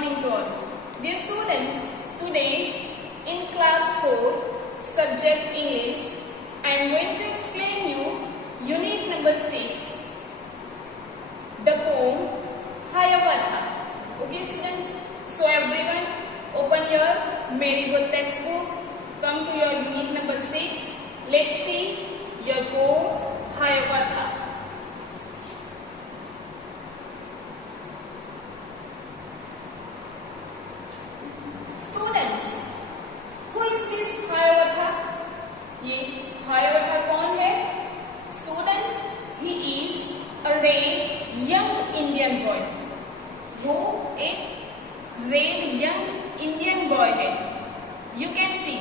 morning to all. Dear students, today in class 4, subject English, I am going to explain you unit number 6, the poem Hiawatha. Okay students, so everyone open your Marigold textbook, come to your unit number 6. Let's see your poem Hiawatha. Students, who is this Hiawatha? ये Hiawatha कौन है? Students, he is a red young Indian boy. वो एक red young Indian boy है. You can see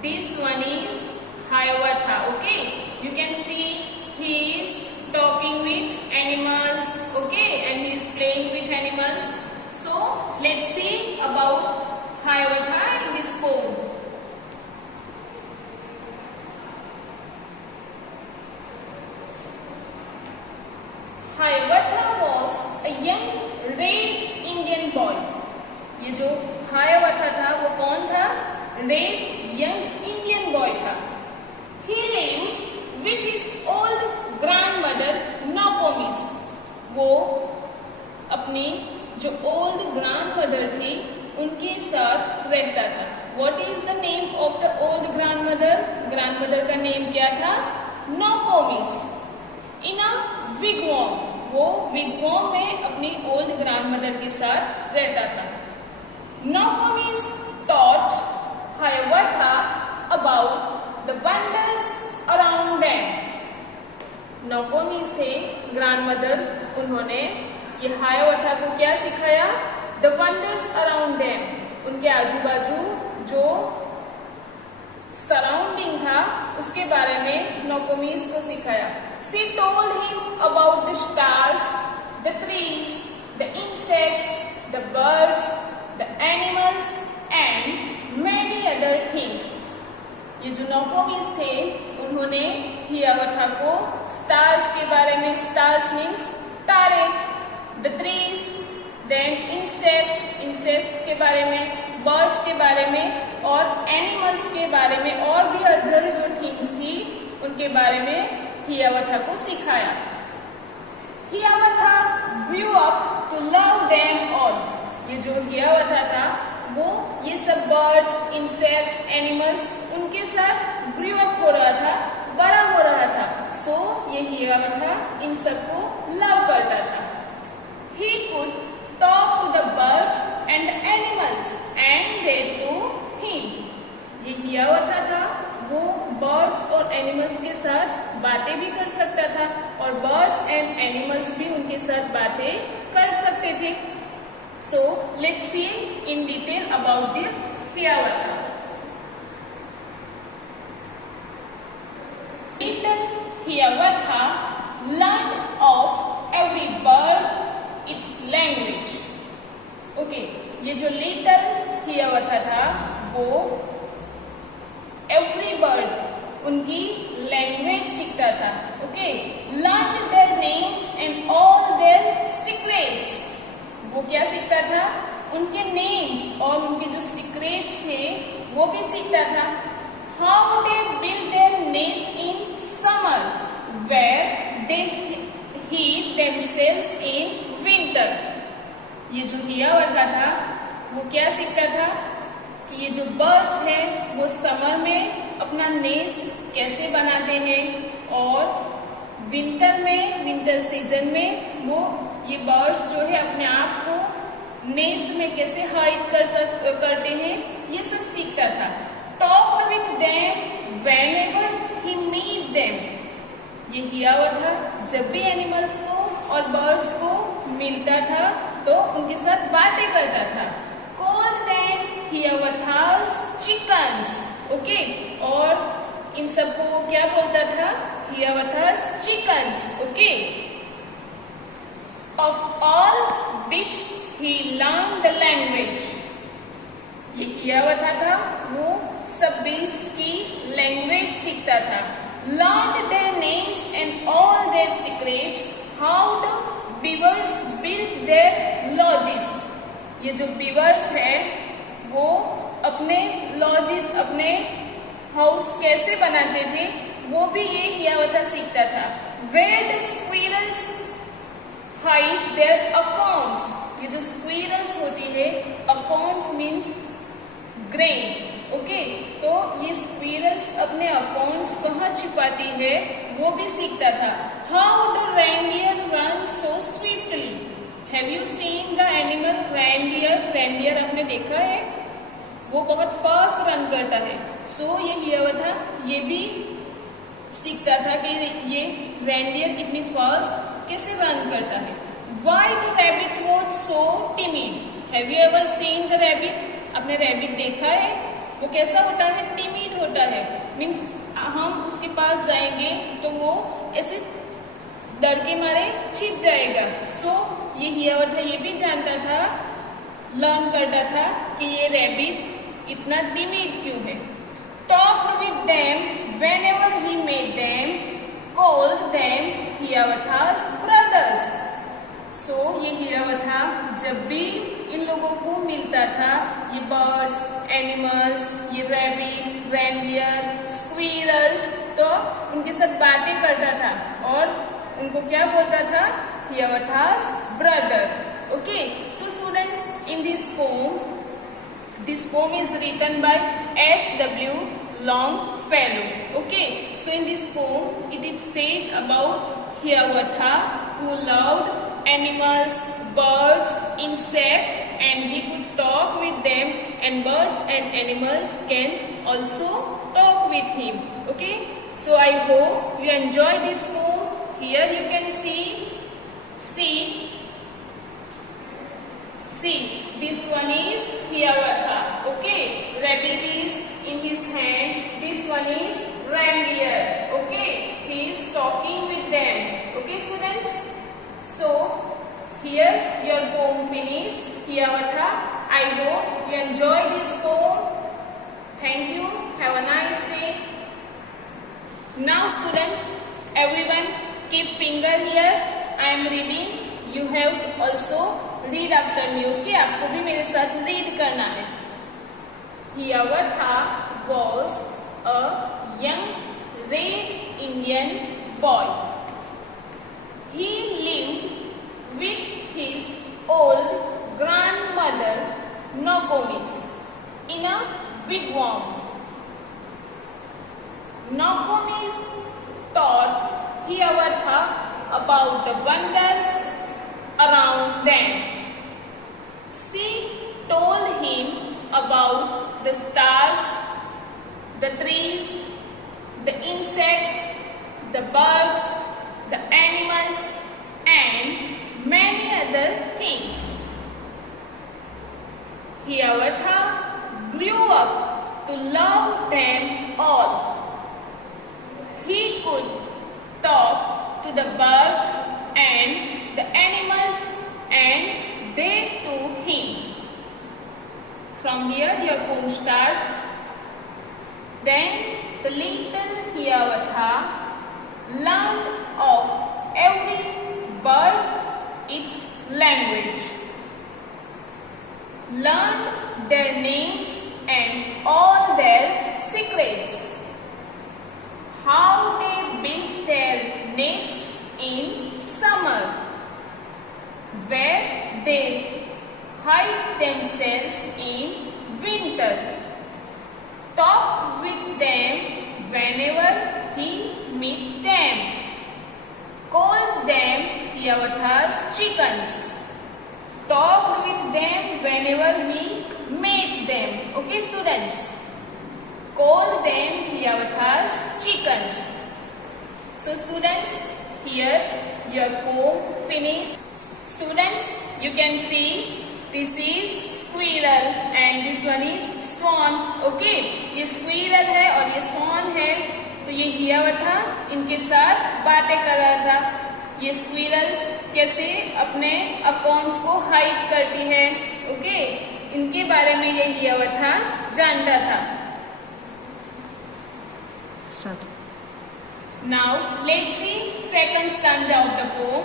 this one is Hiawatha. Okay, you can see he is talking with animals. Okay, and he is playing with animals. So let's see about Hiawatha in this poem. Hiawatha was a young red Indian boy. ये जो Hiawatha था वो कौन था? Red young Indian boy था. He lived with his old grandmother Nokomis. वो अपनी जो ओल्ड ग्रैंड मदर थी उनके साथ रहता था. What is the name of the old grandmother? Grandmother का नेम क्या था? Nokomis. In a wigwam. वो wigwam में अपनी ओल्ड ग्रैंडमदर के साथ रहता था. Nokomis taught Hiawatha about the wonders around them. Nokomis थे ग्रैंडमदर, उन्होंने ये Hiawatha को क्या सिखाया? The wonders around them. उनके आजू बाजू जो सराउंडिंग था उसके बारे में Nokomis को सिखाया. She told him about the stars, the trees, the insects, the birds, the animals and many other things. ये जो Nokomis थे उन्होंने Hiawatha को स्टार्स के बारे में, स्टार्स मीन्स तारे, the trees, then insects के बारे में, birds के बारे में और animals के बारे में और भी अदर जो things थी उनके बारे में Hiawatha को सिखाया. Hiawatha grew up to love them all. ये जो Hiawatha था वो ये सब birds, insects, animals उनके साथ grew up हो रहा था, बड़ा हो रहा था. So ये Hiawatha इन सबको love करता था. He could talk to the birds and the animals and they to him. ये Hiawatha था वो birds और animals के साथ बातें भी कर सकता था और birds and animals भी उनके साथ बातें कर सकते थे. So let's see in detail about the Hiawatha. Little Hiawatha learned of every bird its language. Okay, ये जो little Hiawatha था वो every bird उनकी language सीखता था. Okay, learned their names and all their secrets. वो क्या सीखता था? उनके names और उनके जो secrets थे वो भी सीखता था. How they build their nest in summer, where they heat themselves in winter. ये जो Hiawatha था वो क्या सीखता था कि ये जो बर्ड्स हैं वो समर में अपना नेस्ट कैसे बनाते हैं और विंटर में, विंटर सीजन में वो ये बर्ड्स जो है अपने आप को नेस्ट में कैसे हाइड करते हैं, ये सब सीखता था. Talked with them whenever he meet them. ये Hiawatha जब भी एनिमल्स को और बर्ड्स को मिलता था तो उनके साथ बातें करता था. Called them Hiawatha's chickens. Okay, और इन सबको वो क्या बोलता था? Hiawatha's chickens. Okay. Of all which he learned the language. ये Hiawatha था वो सब बीट्स की लैंग्वेज सीखता था. Learned their names and all their secrets. How the beavers built their lodges. ये जो बीवर्स है वो अपने लॉजेस, अपने हाउस कैसे बनाते थे वो भी ये हियावथा सीखता था। Where the squirrels hide their acorns, ये जो स्क्विरल्स होती है, अकाउंट्स मीन्स ग्रेन, ओके, तो ये स्क्विरल्स अपने अकाउंट्स कहाँ छिपाती है वो भी सीखता था। How the reindeer run so swiftly, have you seen the animal reindeer, reindeer आपने देखा है, वो बहुत फास्ट रन करता है। सो ये हियावथा ये भी सीखता था कि ये रेनडियर इतनी फास्ट कैसे रन करता है। White rabbit was so timid, have you ever seen the rabbit, आपने रैबिट देखा है, वो कैसा होता है, टिमिड होता है, मीन्स हम उसके पास जाएंगे तो वो ऐसे डर के मारे छिप जाएगा। सो ये हियावथा ये भी जानता था, लर्न करता था कि ये रैबिट इतना टिमिड क्यों है। Talked with them whenever he met them, called them Hiawatha's brothers. So ये हियावथा जब भी इन लोगों को मिलता था, ये बर्ड्स, एनिमल्स, ये रैबिट, रेनडियर, स्क्विरल्स, तो उनके साथ बातें करता था और उनको क्या बोलता था, Hiawatha's brother, okay. So students, in this poem is written by H.W. Longfellow, okay. So in this poem it is said about Hiawatha who loved animals, birds, insects, and he could talk with them, and birds and animals can also talk with him, okay. So I hope you enjoy this poem. Here you can see this one is Hiawatha, okay. Rabbit is in his hand, this one is reindeer, okay. He is talking with them, okay students. So here your poem finished, Hiawatha. I hope you enjoy this poem. Thank you, have a nice day. Now students, everyone keep finger here, I am reading, you have to also read after me, okay. आपको भी मेरे साथ read करना है। Hiawatha was a young red Indian boy. He lived with his old grandmother Nokomis in a wigwam. Nokomis taught Hiawatha about the wonders around them. She told him about the stars, the trees, the insects, the birds, the animals, and many other things. Hiawatha grew up to love them all. He could talk to the birds and the animals, and they to him. From here your poem start. Then the little Hiawatha learned of every bird its language, learned their names and all their secrets, how they build their nests in summer, where they hide themselves in winter, talk with them whenever he meet them, call them Hiawatha's chickens, talked with them whenever he met them, okay students, call them Hiawatha's chickens. So students, here your poem finished. Students, you can see this is squirrel and this one is swan, okay. ये squirrel है और ये swan है, तो ये हियावथा इनके साथ बातें कर रहा था। ये squirrels कैसे अपने अकाउंट्स को हाइड करती है, ओके, इनके बारे में ये हियावथा जानता था। Start. Now let's see second stanza of the poem.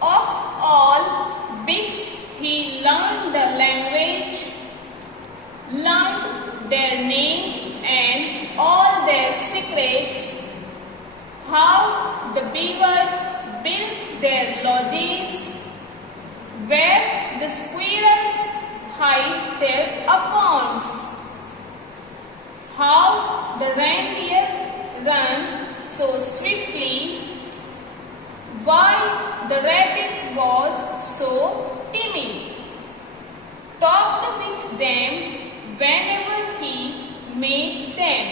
Of all beasts he learned the where the squirrels hide their acorns. How the reindeer ran so swiftly. Why the rabbit was so timid. Talked with them whenever he met them.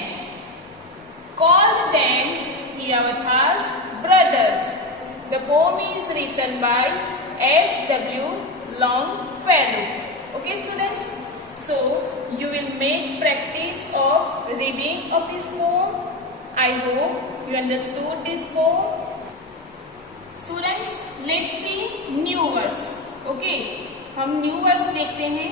Called them Hiawatha's brothers. The poem is written by H.W. Longfellow. Okay, students? So, you will make practice of reading of this poem. I hope you understood this poem. Students, let's see new words. Okay, हम new words देखते हैं.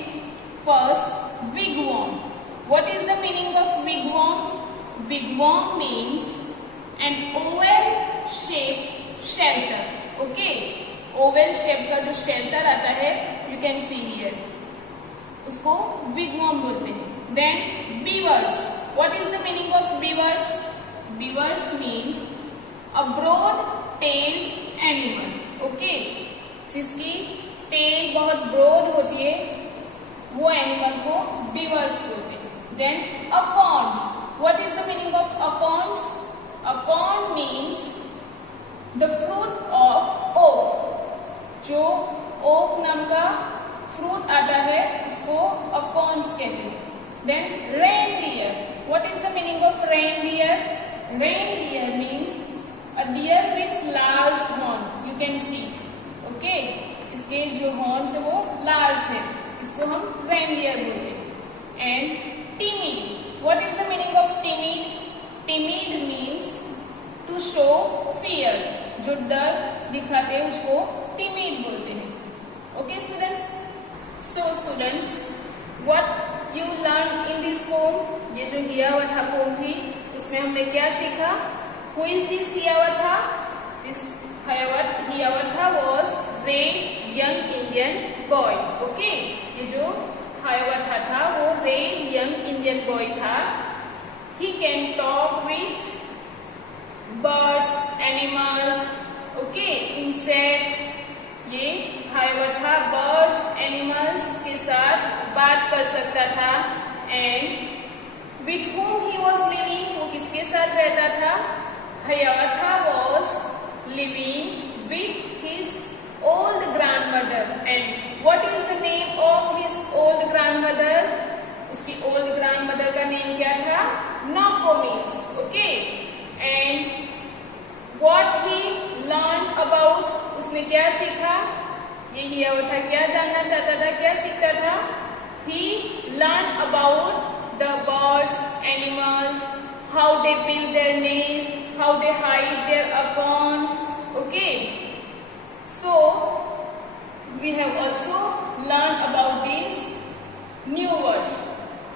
First, wigwam. What is the meaning of wigwam? Wigwam means an oval shaped shelter. Okay, oval shape का जो shelter आता है, you can see here. उसको wigwam बोलते हैं. Then beavers. What is the meaning of beavers? Beavers means a broad-tailed animal. Okay, जिसकी tail बहुत broad होती है, वो animal को beavers बोलते हैं. Then acorns. What is the meaning of acorns? Acorn means the fruit of oak. जो oak नाम का fruit आता है, इसको acorns कहते हैं. Then reindeer. What is the meaning of reindeer? Reindeer means a deer with large horn. You can see. Okay, इसके जो horns है वो large है, इसको हम reindeer बोलते हैं. And timid. What is the meaning of timid? Timid means to show fear. जो डर दिखाते हैं उसको timid बोलते हैं. Okay, students. So students, what you learned in this poem? ये जो हियावथा poem थी, उसमें हमने क्या सीखा? Who is this Hiawatha? This Hiawatha was brave young Indian boy. Okay, ये जो Hiawatha था वो brave young Indian boy था. He can talk with birds, animals, okay, insects. ये Hiawatha birds, animals के साथ बात कर सकता था. And with whom he was living? वो किसके साथ रहता था? Hiawatha was living with his old grandmother. And what is the name of his old grandmother? उसकी old grandmother का name क्या था? Nokomis. Okay. And what he learned about? उसने क्या सीखा? ये हियावथा क्या जानना चाहता था? क्या सीखता था? He learned about the birds, animals, how they build their nest, how they hide their acorns. Okay, so we have also learned about these new words.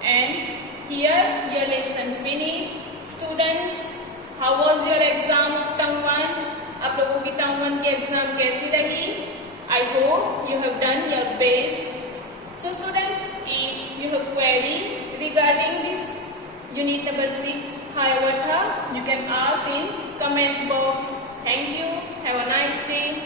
And here your lesson finished. Students, how was your exam of term 1? आप लोगों की term 1 की exam कैसी लगी? I hope you have done your best. So students, if you have query regarding this unit number 6 Hiawatha, you can ask in comment box. Thank you. Have a nice day.